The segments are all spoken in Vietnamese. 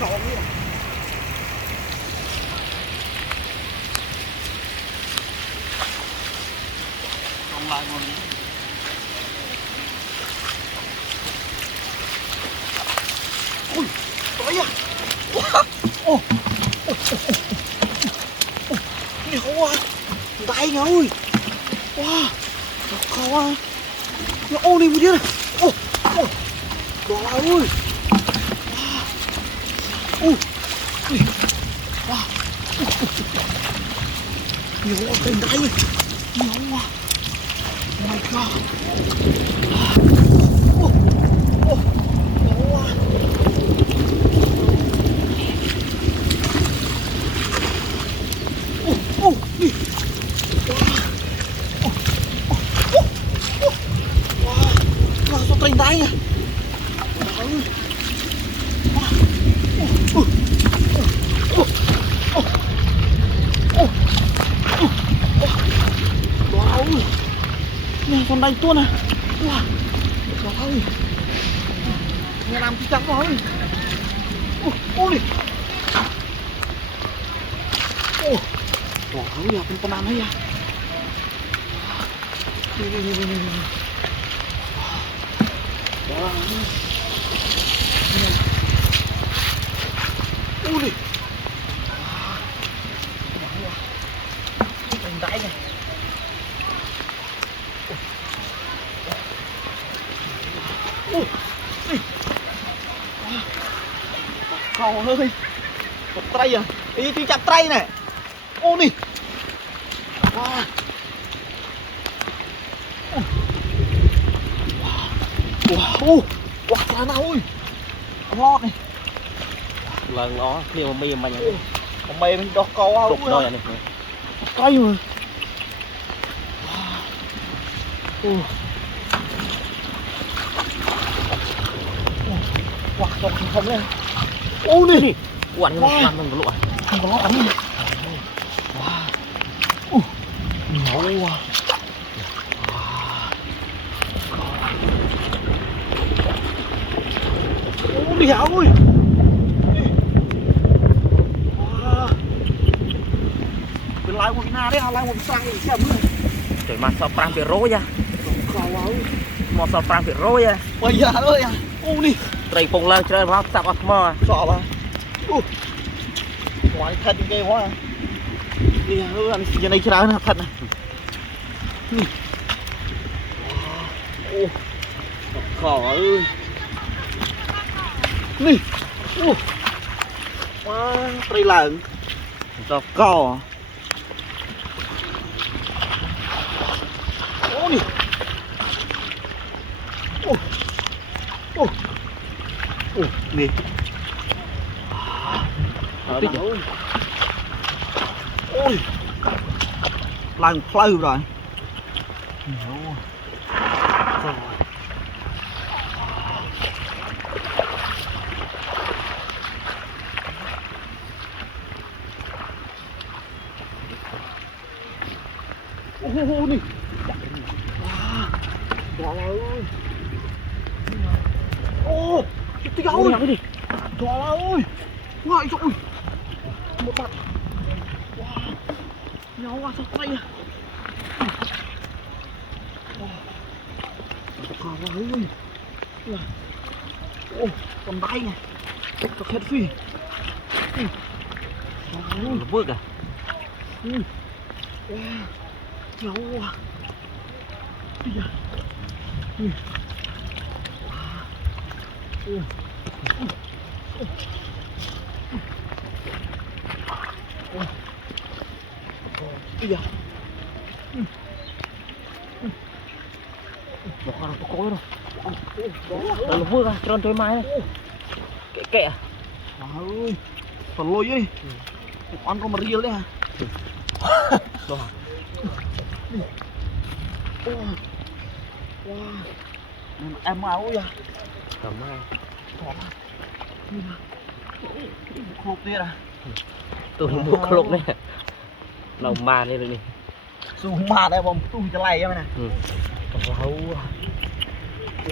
Sọ kia. Không lại một ui, tối à. Ô. Nhiều quá. Tay nha ơi. Wow. Khó à. Nó ô đi một đi này. Ô. Ô. Đó là ơi. Wow. Wow. Nhiều quá tên tay. Nhiều quá. Oh my god. Oh. Oh. Nhiều quá. Oh. Oh. Đi. Wow. Sao tên tay nha. Nè con đánh tuôn à. Wow. Trời ơi. Nghe làm cái trắng rồi. Ôi. Ôi. Trời ơi, con ăn ấy à. Đó. Ôi đi. Đánh đáy này. Ôi. Đi. Trời ơi. Chặt tray à. Ý thì chặt tray này. Ô đi. Wow. Wow. Wow, trời nào ơi. Ông lót này. Lần đó nhiều mà mềm mà nhỉ. Ông mềm mình đọc câu á. Đục đôi à này. Cây mà. Wow, trông không lên. Ô đi. Quằn một quằn mình có lụa. Không có lót lắm. Wow. Nhiều quá. Ô đi hảo ơi. Wow. Bên lại một cái nào đấy, lại một cái sang gì xem nữa. Trời mà sao pram bị rối à. Khảo ơi. Mà sao pram bị rối à. Bây giờ ơi à. Ô đi. Trời phùng lên chơi vào sắp ớt mò. Sợ bà. Ngoài thật ghê quá à. Đi ơi, anh giờ này chơi nào thật này. Ô. Khảo ơi. Nè. Ô. Wow, đây là giò cò. Ô nè. Ô. Ô. Ô, nè. Tích rồi. Ôi. Lần phơi rồi. Rồi. Ô đi. Wow. Trời ơi. Ô, cái ơi. Cái gì? Trời ơi. Ngoại trời. Một mặt. Wow. Nhau qua sao tay à. Trời ơi. Ô, còn tay này. Thật hết phi. Nó vượt à. Nhau quá. Đi à. Đi à. Bỏ ra nó có rồi. Nó vượt à, tròn trời mai này. Kệ à. Trời ơi. Còn lôi ấy. Ăn con mà riêng đấy hả? Đâu hả? Wow. Em máu vậy? Cầm mai. Khục đi à? Tôi mua khục đấy. Lòng ma đây rồi nè. Dùng ma đây bông tôi cho lầy em này. Còn lâu.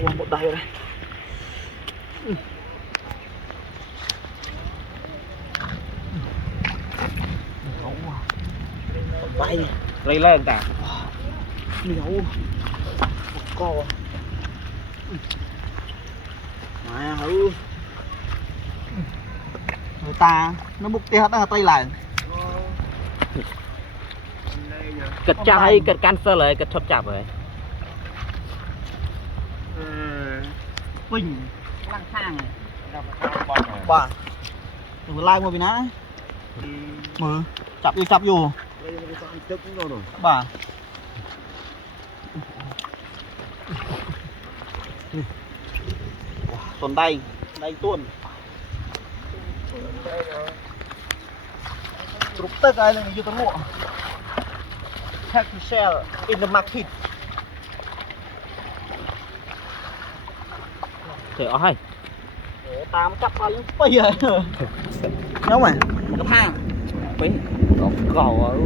Ủa một đầy rồi đây. Đây. Lấy lên cả. Nhiều. Co. Mà hử. Người ta nó mục tiêu đó là tay lại. Cật chạp hay cật cancer rồi, cật chóp chạp rồi. Quỳnh. Lăng thang này. Bà. Đừng có like mua vì ná. Mở. Chập vô. Bà. Tuần đây tuần. Trục tất ai là như tao mua. Hack to sell in the market. Trời ơi. Tao mới cặp vào những bây giờ. Đúng rồi. Cặp hàng. Mấy. Cầu